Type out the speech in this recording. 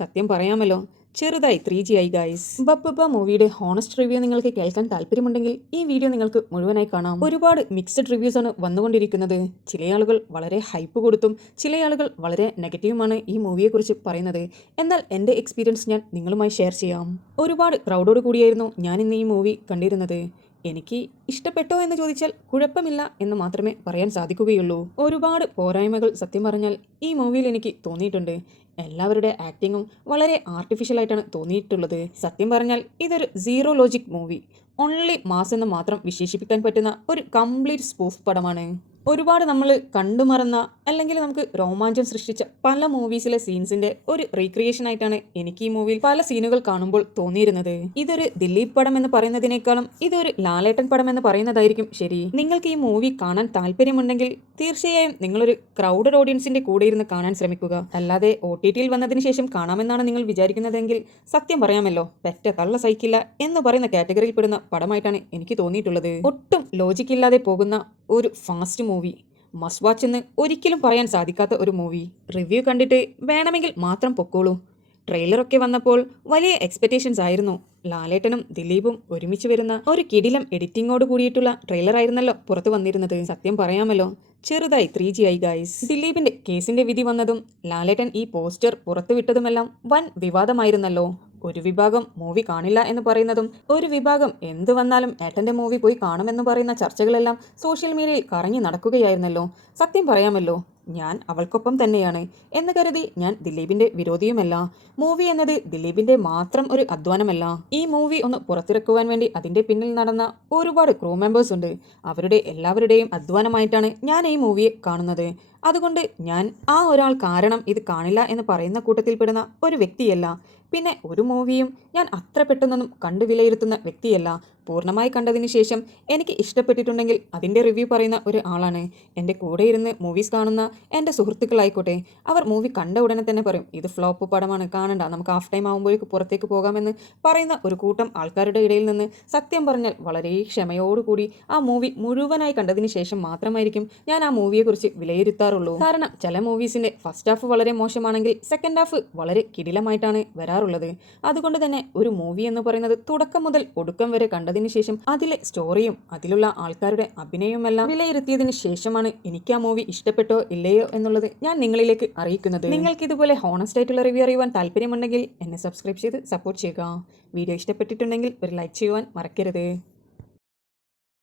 സത്യം പറയാമല്ലോ, ചെറുതായി 3G ആയി ഗൈസ്. ബബ്ബ മൂവിയുടെ ഹോണസ്റ്റ് റിവ്യൂ നിങ്ങൾക്ക് കേൾക്കാൻ താല്പര്യമുണ്ടെങ്കിൽ ഈ വീഡിയോ നിങ്ങൾക്ക് മുഴുവനായി കാണാം. ഒരുപാട് മിക്സഡ് റിവ്യൂസ് ആണ് വന്നുകൊണ്ടിരിക്കുന്നത്. ചില ആളുകൾ വളരെ ഹൈപ്പ് കൊടുത്തും ചില ആളുകൾ വളരെ നെഗറ്റീവുമാണ് ഈ മൂവിയെക്കുറിച്ച് പറയുന്നത്. എന്നാൽ എൻ്റെ എക്സ്പീരിയൻസ് ഞാൻ നിങ്ങളുമായി ഷെയർ ചെയ്യാം. ഒരുപാട് ക്രൗഡോട് കൂടിയായിരുന്നു ഞാൻ ഇന്ന് ഈ മൂവി കണ്ടിരുന്നത്. എനിക്ക് ഇഷ്ടപ്പെട്ടോ എന്ന് ചോദിച്ചാൽ കുഴപ്പമില്ല എന്ന് മാത്രമേ പറയാൻ സാധിക്കുകയുള്ളൂ. ഒരുപാട് പോരായ്മകൾ സത്യം പറഞ്ഞാൽ ഈ മൂവിയിൽ എനിക്ക് തോന്നിയിട്ടുണ്ട്. എല്ലാവരുടെ ആക്ടിങ്ങും വളരെ ആർട്ടിഫിഷ്യലായിട്ടാണ് തോന്നിയിട്ടുള്ളത്. സത്യം പറഞ്ഞാൽ ഇതൊരു zero logic movie, only mass എന്ന് മാത്രം വിശേഷിപ്പിക്കാൻ പറ്റുന്ന ഒരു കംപ്ലീറ്റ് സ്പൂഫ് പടമാണ്. ഒരുപാട് നമ്മൾ കണ്ടുമറന്ന അല്ലെങ്കിൽ നമുക്ക് രോമാഞ്ചം സൃഷ്ടിച്ച പല മൂവീസിലെ സീൻസിന്റെ ഒരു റീക്രിയേഷൻ ആയിട്ടാണ് എനിക്ക് ഈ മൂവിയിൽ പല സീനുകൾ കാണുമ്പോൾ തോന്നിയിരുന്നത്. ഇതൊരു ദിലീപ് പടം എന്ന് പറയുന്നതിനേക്കാളും ഇതൊരു ലാലേട്ടൻ പടം എന്ന് പറയുന്നതായിരിക്കും ശരി. നിങ്ങൾക്ക് ഈ മൂവി കാണാൻ താല്പര്യമുണ്ടെങ്കിൽ തീർച്ചയായും നിങ്ങളൊരു ക്രൗഡഡ് ഓഡിയൻസിന്റെ കൂടെ ഇരുന്ന് കാണാൻ ശ്രമിക്കുക. അല്ലാതെ OTTയിൽ വന്നതിന് ശേഷം കാണാമെന്നാണ് നിങ്ങൾ വിചാരിക്കുന്നതെങ്കിൽ സത്യം പറയാമല്ലോ, പെറ്റ തള്ള സഹിക്കില്ല എന്ന് പറയുന്ന കാറ്റഗറിയിൽ പെടുന്ന പടമായിട്ടാണ് എനിക്ക് തോന്നിയിട്ടുള്ളത്. ഒട്ടും ലോജിക്കില്ലാതെ പോകുന്ന ഒരു ഫാസ്റ്റ് മൂവി, മസ്റ്റ് വാച്ച് എന്ന് ഒരിക്കലും പറയാൻ സാധിക്കാത്ത ഒരു മൂവി. റിവ്യൂ കണ്ടിട്ട് വേണമെങ്കിൽ മാത്രം പൊക്കോളൂ. ട്രെയിലറൊക്കെ വന്നപ്പോൾ വലിയ എക്സ്പെക്റ്റേഷൻസ് ആയിരുന്നു. ലാലേട്ടനും ദിലീപും ഒരുമിച്ച് വരുന്ന ഒരു കിടിലം എഡിറ്റിങ്ങോട് കൂടിയിട്ടുള്ള ട്രെയിലർ ആയിരുന്നല്ലോ പുറത്തു വന്നിരുന്നത്. സത്യം പറയാമല്ലോ, ചെറുതായി 3G ആയി ഗൈസ്. ദിലീപിന്റെ കേസിന്റെ വിധി വന്നതും ലാലേട്ടൻ ഈ പോസ്റ്റർ പുറത്തുവിട്ടതുമെല്ലാം വൻ വിവാദമായിരുന്നല്ലോ. ഒരു വിഭാഗം മൂവി കാണില്ല എന്ന് പറയുന്നതും ഒരു വിഭാഗം എന്ത് വന്നാലും ഏട്ടന്റെ മൂവി പോയി കാണുമെന്ന് പറയുന്ന ചർച്ചകളെല്ലാം സോഷ്യൽ മീഡിയയിൽ കറങ്ങി നടക്കുകയായിരുന്നല്ലോ. സത്യം പറയാമല്ലോ, ഞാൻ അവൾക്കൊപ്പം തന്നെയാണ് എന്ന് കരുതി ഞാൻ ദിലീപിന്റെ വിരോധിയുമല്ല. മൂവി എന്നത് ദിലീപിന്റെ മാത്രം ഒരു അധ്വാനമല്ല. ഈ മൂവി ഒന്ന് പുറത്തിറക്കുവാൻ വേണ്ടി അതിന്റെ പിന്നിൽ നടന്ന ഒരുപാട് ക്രൂ മെമ്പേഴ്സ് ഉണ്ട്. അവരുടെ എല്ലാവരുടെയും അധ്വാനമായിട്ടാണ് ഞാൻ ഈ മൂവിയെ കാണുന്നത്. അതുകൊണ്ട് ഞാൻ ആ ഒരാൾ കാരണം ഇത് കാണില്ല എന്ന് പറയുന്ന കൂട്ടത്തിൽപ്പെടുന്ന ഒരു വ്യക്തിയല്ല. പിന്നെ ഒരു മൂവിയും ഞാൻ അത്ര പെട്ടെന്നൊന്നും കണ്ടു വിലയിരുത്തുന്ന വ്യക്തിയല്ല. പൂർണ്ണമായി കണ്ടതിന് ശേഷം എനിക്ക് ഇഷ്ടപ്പെട്ടിട്ടുണ്ടെങ്കിൽ അതിൻ്റെ റിവ്യൂ പറയുന്ന ഒരു ആളാണ്. എൻ്റെ കൂടെ ഇരുന്ന് മൂവീസ് കാണുന്ന എൻ്റെ സുഹൃത്തുക്കളായിക്കോട്ടെ, അവർ മൂവി കണ്ട ഉടനെ തന്നെ പറയും ഇത് ഫ്ലോപ്പ് പടമാണ്, കാണണ്ട, നമുക്ക് ഹാഫ് ടൈം ആകുമ്പോഴേക്ക് പുറത്തേക്ക് പോകാമെന്ന് പറയുന്ന ഒരു കൂട്ടം ആൾക്കാരുടെ ഇടയിൽ നിന്ന് സത്യം പറഞ്ഞാൽ വളരെ ക്ഷമയോടുകൂടി ആ മൂവി മുഴുവനായി കണ്ടതിന് ശേഷം മാത്രമായിരിക്കും ഞാൻ ആ മൂവിയെക്കുറിച്ച് വിലയിരുത്താറുള്ളൂ. കാരണം ചില മൂവീസിൻ്റെ ഫസ്റ്റ് ഹാഫ് വളരെ മോശമാണെങ്കിൽ സെക്കൻഡ് ഹാഫ് വളരെ കിടിലമായിട്ടാണ് വരാറുള്ളത്. അതുകൊണ്ട് തന്നെ ഒരു മൂവി എന്ന് പറയുന്നത് തുടക്കം മുതൽ ഒടുക്കം വരെ കണ്ടതിന് ശേഷം അതിലെ സ്റ്റോറിയും അതിലുള്ള ആൾക്കാരുടെ അഭിനയവുമെല്ലാം വിലയിരുത്തിയതിന് ശേഷമാണ് എനിക്ക് ആ മൂവി ഇഷ്ടപ്പെട്ടോ ഇല്ലയോ എന്നുള്ളത് ഞാൻ നിങ്ങളിലേക്ക് അറിയിക്കുന്നത്. നിങ്ങൾക്ക് ഇതുപോലെ ഹോണസ്റ്റ് ആയിട്ടുള്ള റിവ്യൂ അറിയുവാൻ താല്പര്യമുണ്ടെങ്കിൽ എന്നെ സബ്സ്ക്രൈബ് ചെയ്ത് സപ്പോർട്ട് ചെയ്യുക. വീഡിയോ ഇഷ്ടപ്പെട്ടിട്ടുണ്ടെങ്കിൽ ഒരു ലൈക്ക് ചെയ്യുവാൻ മറക്കരുത്.